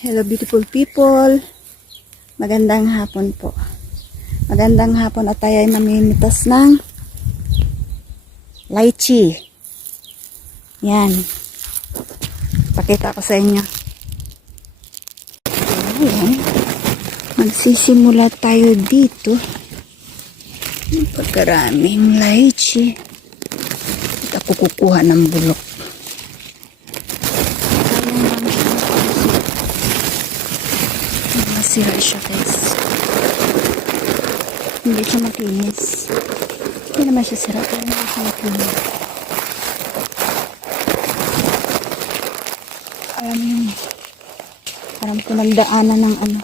Hello beautiful people. Magandang hapon po. Magandang hapon at tayo ay mamimitas ng lychee. Yan. Pakita ko sa inyo. Ayan. Magsisimula tayo dito. Pagkaraming lychee. At ako kukuha ng bulok. Sira siya guys. Hindi siya makinis. Hindi naman siya sira. Pero hindi siya makinis. Alam mo yun. Parang pinagdaanan ng ano.